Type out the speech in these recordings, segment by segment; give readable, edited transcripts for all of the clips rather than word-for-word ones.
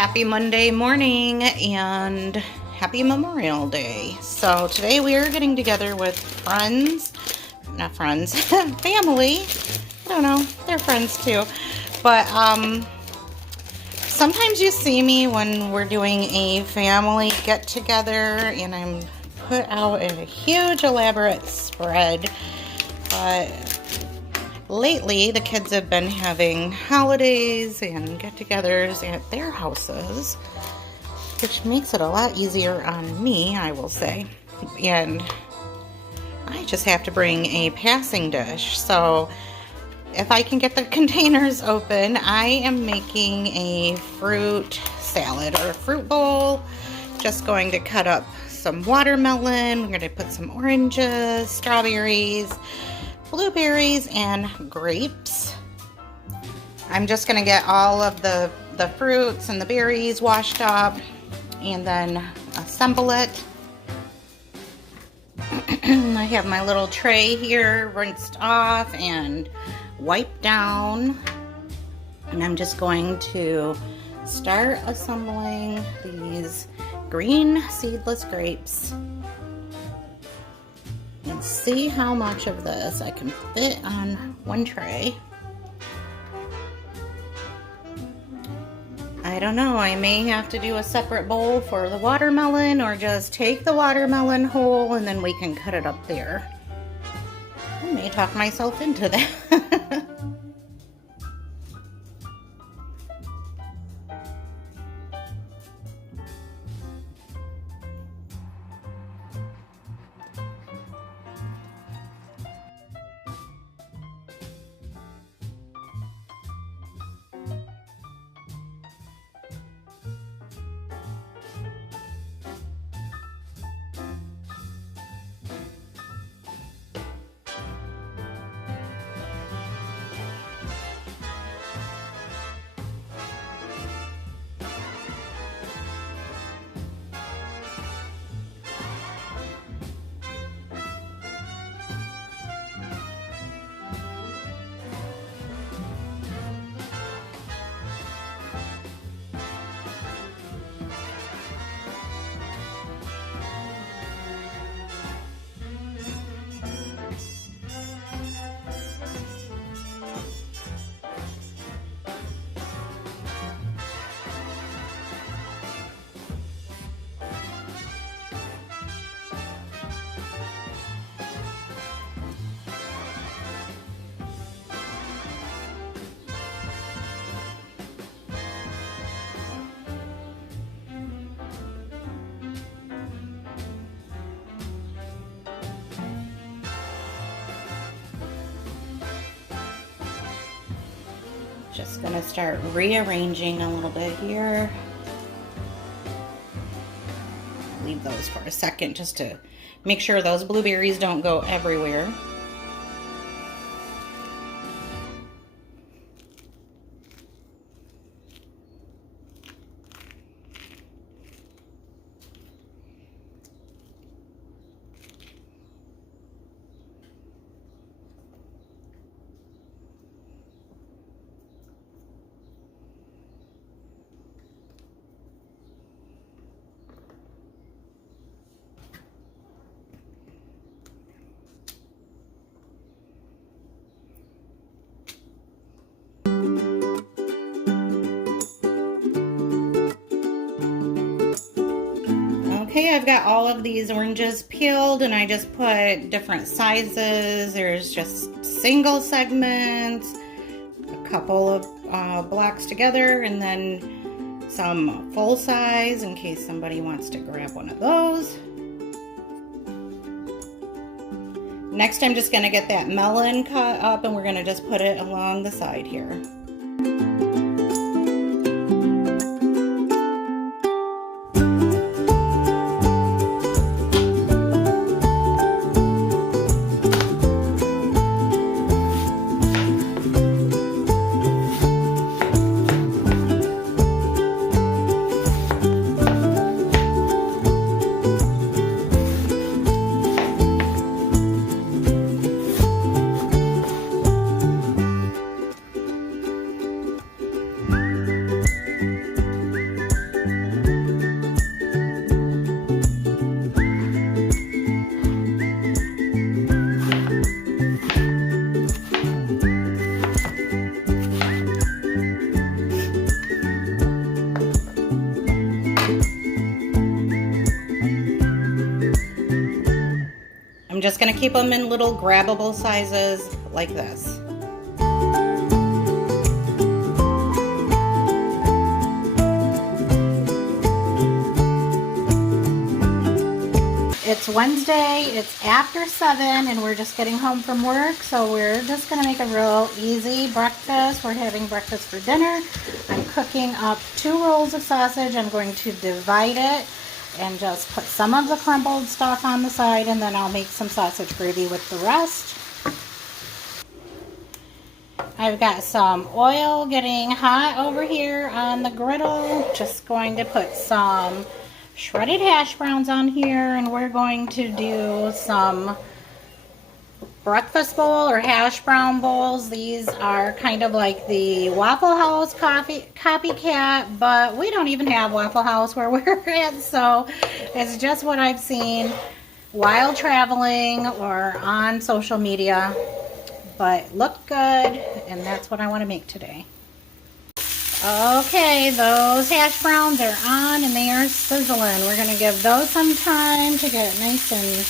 Happy Monday morning and happy Memorial Day. So today we are getting together with friends, not friends, family. I don't know, they're friends too. But sometimes you see me when we're doing a family get together and I'm put out a huge elaborate spread. But lately, the kids have been having holidays and get-togethers at their houses, which makes it a lot easier on me, I will say. And I just have to bring a passing dish. So if I can get the containers open, I am making a fruit salad or a fruit bowl. Just going to cut up some watermelon. We're going to put some oranges, strawberries, blueberries, and grapes. I'm just going to get all of the fruits and the berries washed up and then assemble it. I have my little tray here rinsed off and wiped down, and I'm just going to start assembling these green seedless grapes and see how much of this I can fit on one tray. I don't know, I may have to do a separate bowl for the watermelon or just take the watermelon whole and then we can cut it up there. I may talk myself into that. Just gonna start rearranging a little bit here. Leave those for a second just to make sure those blueberries don't go everywhere. Okay, I've got all of these oranges peeled and I just put different sizes. There's just single segments, a couple of blocks together, and then some full size in case somebody wants to grab one of those. Next, I'm just going to get that melon cut up and we're going to just put it along the side here. I'm just gonna keep them in little grabbable sizes like this. It's Wednesday, it's after 7, and we're just getting home from work, so we're just gonna make a real easy breakfast. We're having breakfast for dinner. I'm cooking up 2 rolls of sausage. I'm going to divide it and just put some of the crumbled stuff on the side, and then I'll make some sausage gravy with the rest. I've got some oil getting hot over here on the griddle. Just going to put some shredded hash browns on here, and we're going to do some breakfast bowl or hash brown bowls. These are kind of like the Waffle House copycat, but we don't even have Waffle House where we're at, so it's just what I've seen while traveling or on social media, but look good, and that's what I want to make today. Okay, those hash browns are on and they are sizzling. We're going to give those some time to get nice and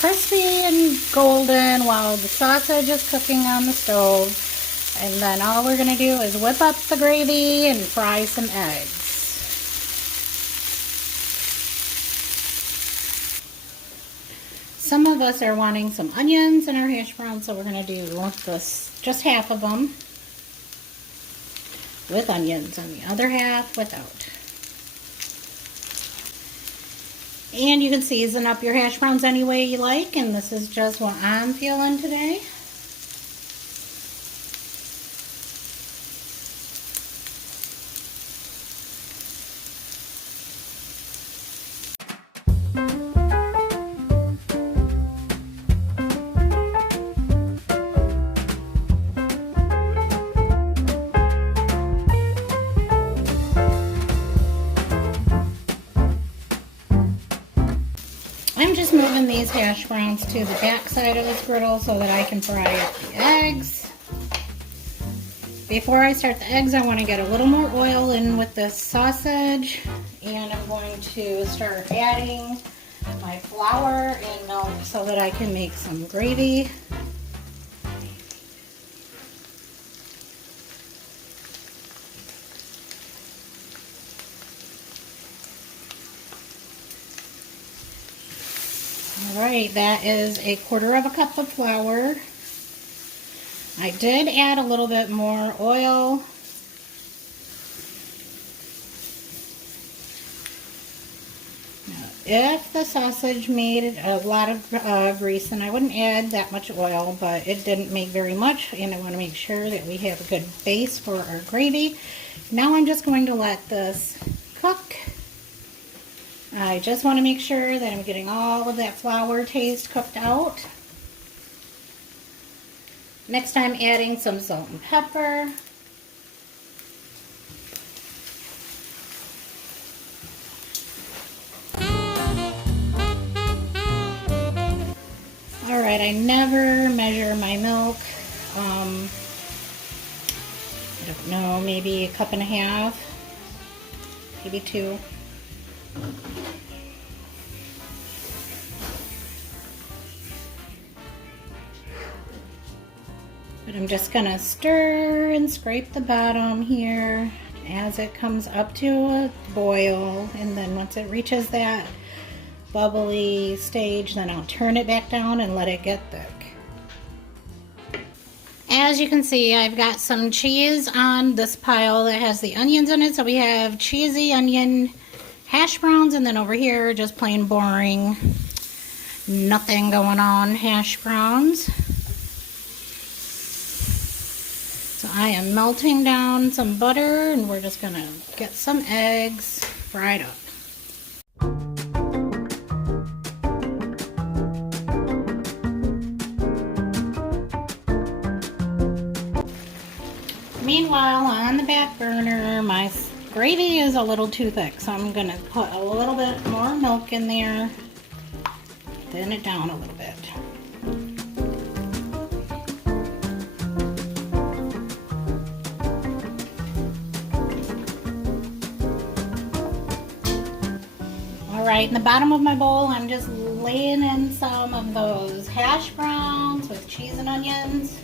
crispy and golden while the sausage is cooking on the stove. And then all we're going to do is whip up the gravy and fry some eggs. Some of us are wanting some onions in our hash browns, so we're going to do this, just half of them with onions and the other half without. And you can season up your hash browns any way you like, and this is just what I'm feeling today. I'm just moving these hash browns to the back side of this griddle so that I can fry up the eggs. Before I start the eggs, I want to get a little more oil in with this sausage, and I'm going to start adding my flour and milk so that I can make some gravy. Alright, that is 1/4 cup of flour. I did add a little bit more oil. Now, if the sausage made a lot of grease, then I wouldn't add that much oil, but it didn't make very much, and I want to make sure that we have a good base for our gravy. Now I'm just going to let this cook. I just want to make sure that I'm getting all of that flour taste cooked out. Next, I'm adding some salt and pepper. Alright, I never measure my milk. I don't know, maybe 1.5 cups, maybe 2. But I'm just gonna stir and scrape the bottom here as it comes up to a boil, and then once it reaches that bubbly stage, then I'll turn it back down and let it get thick. As you can see, I've got some cheese on this pile that has the onions in it, so we have cheesy onion hash browns, and then over here just plain boring, nothing going on hash browns. So I am melting down some butter, and we're just gonna get some eggs fried up. Meanwhile, on the back burner, my gravy is a little too thick, so I'm gonna put a little bit more milk in there, thin it down a little bit. Alright, in the bottom of my bowl, I'm just laying in some of those hash browns with cheese and onions.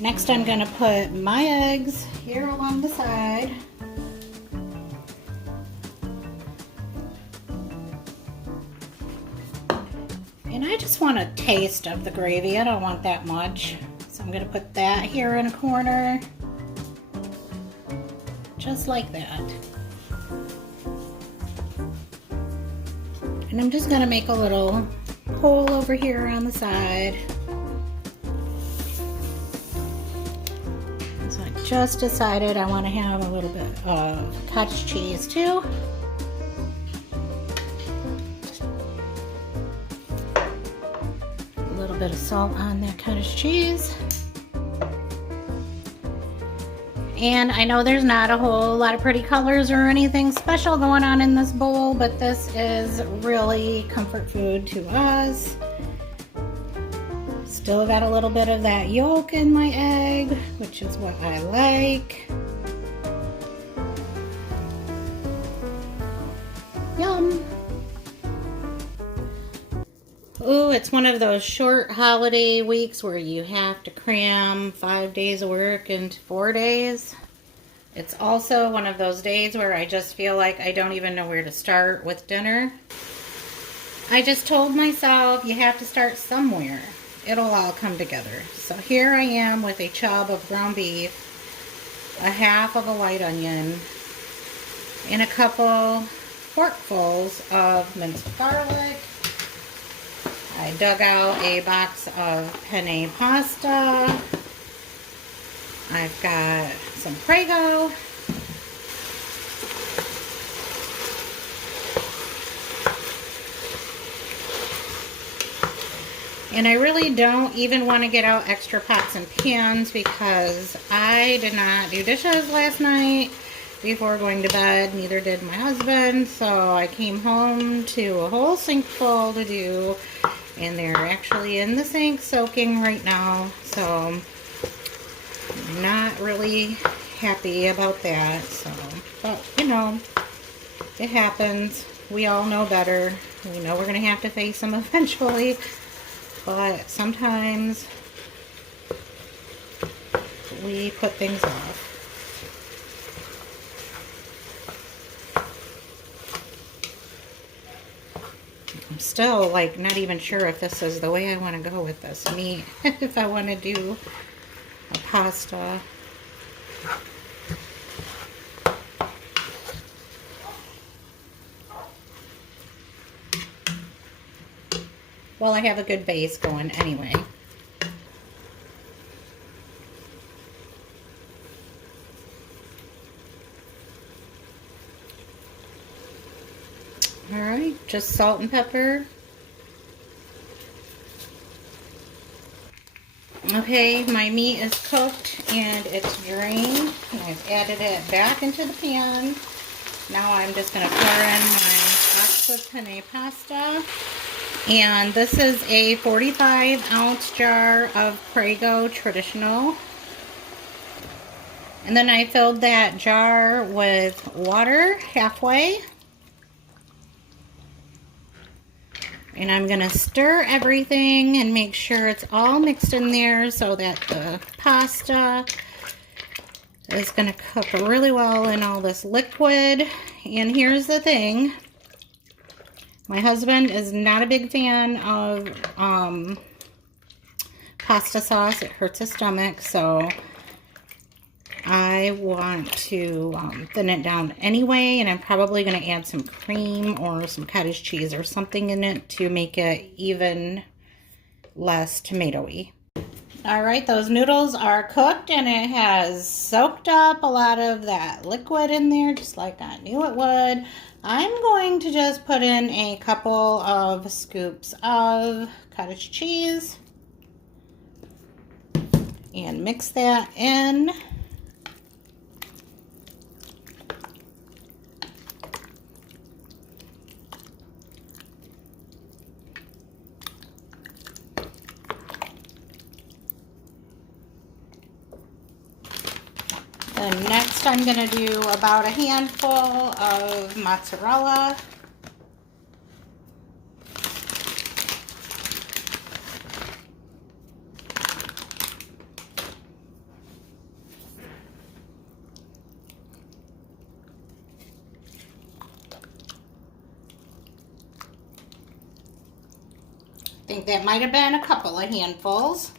Next, I'm going to put my eggs here along the side. And I just want a taste of the gravy. I don't want that much. So I'm going to put that here in a corner. Just like that. And I'm just going to make a little hole over here on the side. So I just decided I want to have a little bit of cottage cheese too. A little bit of salt on that cottage cheese. And I know there's not a whole lot of pretty colors or anything special going on in this bowl, but this is really comfort food to us. Still got a little bit of that yolk in my egg, which is what I like. Yum! Ooh, it's one of those short holiday weeks where you have to cram 5 days of work into 4 days. It's also one of those days where I just feel like I don't even know where to start with dinner. I just told myself you have to start somewhere. It'll all come together. So here I am with a chub of ground beef, a half of a white onion, and a couple forkfuls of minced garlic. I dug out a box of penne pasta. I've got some Prego. And I really don't even want to get out extra pots and pans because I did not do dishes last night before going to bed. Neither did my husband. So I came home to a whole sink full to do. And they're actually in the sink soaking right now. So I'm not really happy about that. So, but you know, it happens. We all know better. We know we're going to have to face them eventually. But sometimes we put things off. I'm still like not even sure if this is the way I want to go with this meat. If I want to do a pasta. Well, I have a good base going anyway. Alright, just salt and pepper. Okay, my meat is cooked and it's drained. And I've added it back into the pan. Now I'm just going to pour in my box of penne pasta. And this is a 45-ounce jar of Prego Traditional. And then I filled that jar with water halfway. And I'm going to stir everything and make sure it's all mixed in there so that the pasta is going to cook really well in all this liquid. And here's the thing. My husband is not a big fan of pasta sauce. It hurts his stomach, so I want to thin it down anyway, and I'm probably going to add some cream or some cottage cheese or something in it to make it even less tomatoey. Alright, those noodles are cooked and it has soaked up a lot of that liquid in there, just like I knew it would. I'm going to just put in a couple of scoops of cottage cheese and mix that in. Then next I'm going to do about a handful of mozzarella. I think that might have been a couple of handfuls.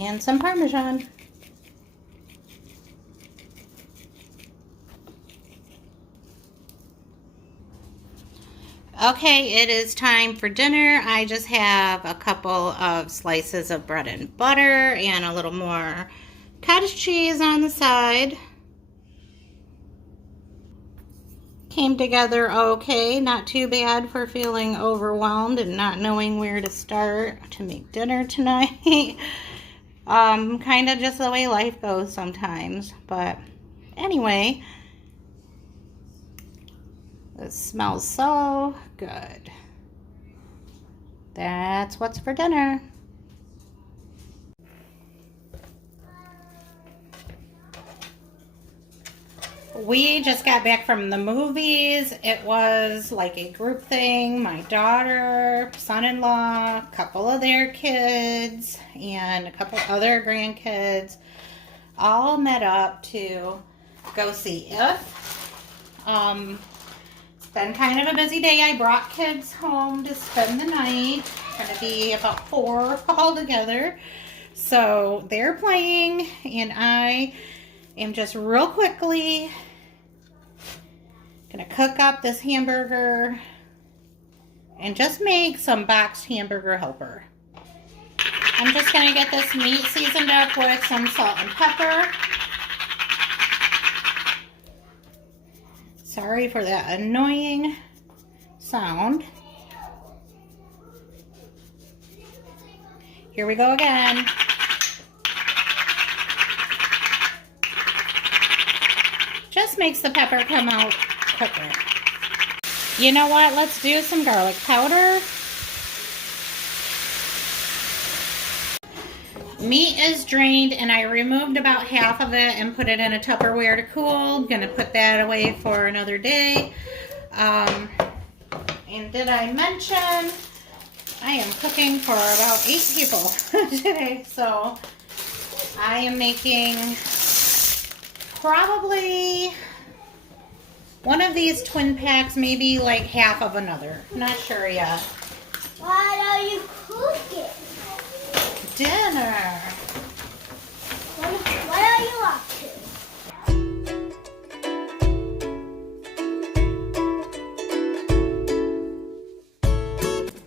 And some Parmesan. Okay, it is time for dinner. I just have a couple of slices of bread and butter and a little more cottage cheese on the side. Came together okay, not too bad for feeling overwhelmed and not knowing where to start to make dinner tonight. Kind of just the way life goes sometimes, but anyway, it smells so good. That's what's for dinner. We just got back from the movies. It was like a group thing. My daughter, son-in-law, a couple of their kids, and a couple other grandkids all met up to go see If. It's been kind of a busy day. I brought kids home to spend the night. Going to be about 4 all together. So they're playing, and I am just real quickly gonna cook up this hamburger and just make some boxed hamburger helper. I'm just gonna get this meat seasoned up with some salt and pepper. Sorry for that annoying sound. Here we go again. Just makes the pepper come out quicker. You know what? Let's do some garlic powder. Meat is drained and I removed about half of it and put it in a Tupperware to cool. I'm going to put that away for another day. And did I mention I am cooking for about 8 people today. So I am making probably one of these twin packs, maybe like half of another. Not sure yet. What are you cooking? Dinner. What are you up to?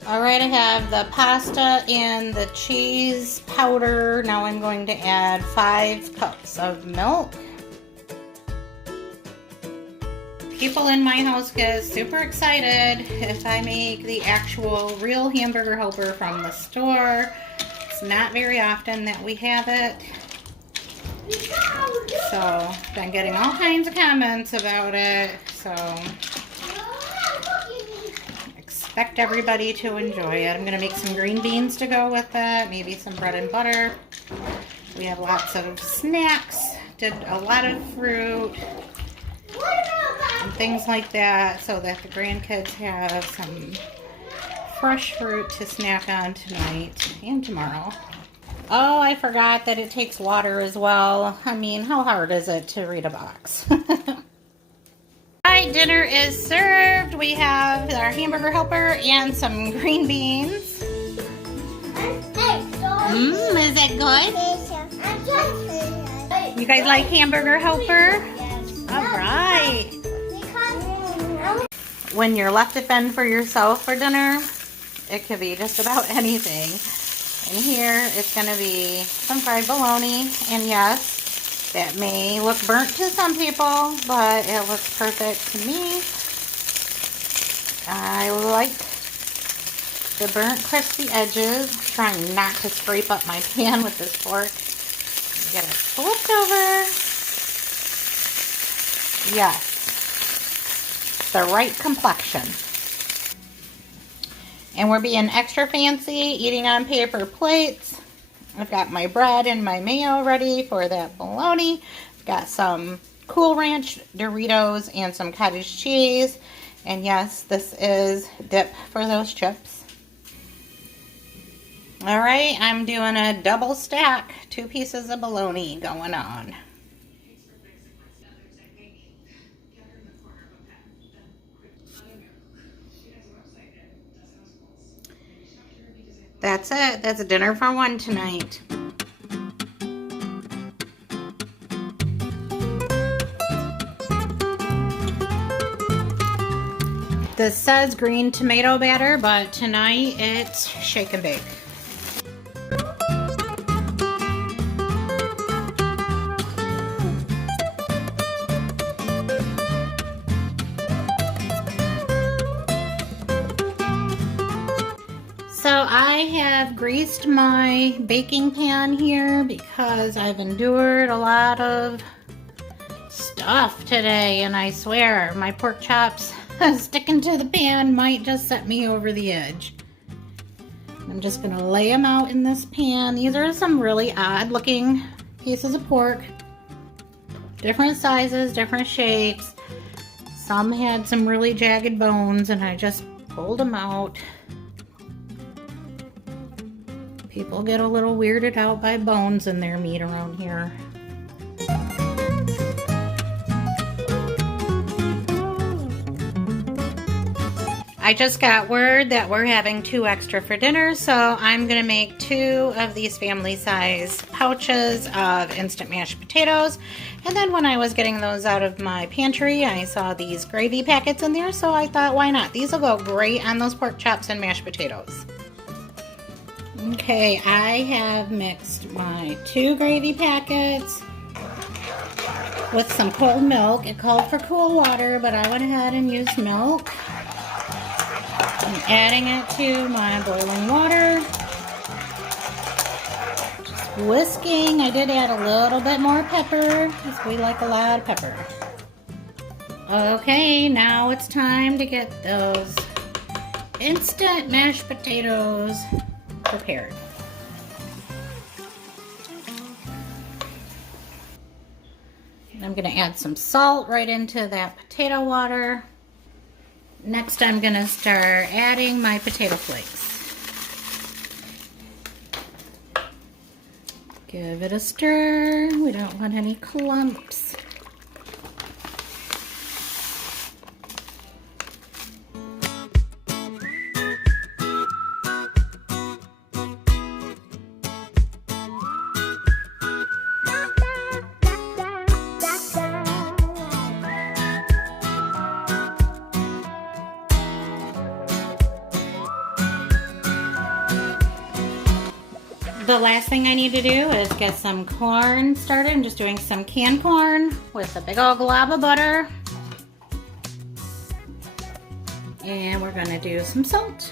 Alright, I have the pasta and the cheese powder. Now I'm going to add 5 cups of milk. People in my house get super excited if I make the actual real hamburger helper from the store. It's not very often that we have it. So, been getting all kinds of comments about it. So, expect everybody to enjoy it. I'm going to make some green beans to go with it. Maybe some bread and butter. We have lots of snacks. Did a lot of fruit. And things like that, so that the grandkids have some fresh fruit to snack on tonight and tomorrow. Oh, I forgot that it takes water as well. I mean, how hard is it to read a box? Alright, dinner is served. We have our hamburger helper and some green beans. Is it good? You guys like hamburger helper? Alright. When you're left to fend for yourself for dinner, it could be just about anything. And here it's going to be some fried bologna. And yes, that may look burnt to some people, but it looks perfect to me. I like the burnt crispy edges. I'm trying not to scrape up my pan with this fork. Get it flipped over. Yes. The right complexion. And we're being extra fancy, eating on paper plates. I've got my bread and my mayo ready for that bologna. I've got some Cool Ranch Doritos and some cottage cheese. And yes, this is dip for those chips. All right, I'm doing a double stack, 2 pieces of bologna going on. That's it. That's a dinner for 1 tonight. This says green tomato batter, but tonight it's shake and bake. So I have greased my baking pan here because I've endured a lot of stuff today, and I swear my pork chops sticking to the pan might just set me over the edge. I'm just gonna lay them out in this pan. These are some really odd looking pieces of pork. Different sizes, different shapes. Some had some really jagged bones and I just pulled them out. People get a little weirded out by bones in their meat around here. I just got word that we're having 2 extra for dinner, so I'm gonna make 2 of these family size pouches of instant mashed potatoes. And then when I was getting those out of my pantry, I saw these gravy packets in there, so I thought, why not? These will go great on those pork chops and mashed potatoes. Okay, I have mixed my 2 gravy packets with some cold milk. It called for cool water, but I went ahead and used milk. I'm adding it to my boiling water. Just whisking. I did add a little bit more pepper because we like a lot of pepper. Okay, now it's time to get those instant mashed potatoes prepared. I'm going to add some salt right into that potato water. Next, I'm going to start adding my potato flakes. Give it a stir. We don't want any clumps. The last thing I need to do is get some corn started. I'm just doing some canned corn with a big old glob of butter. And we're gonna do some salt.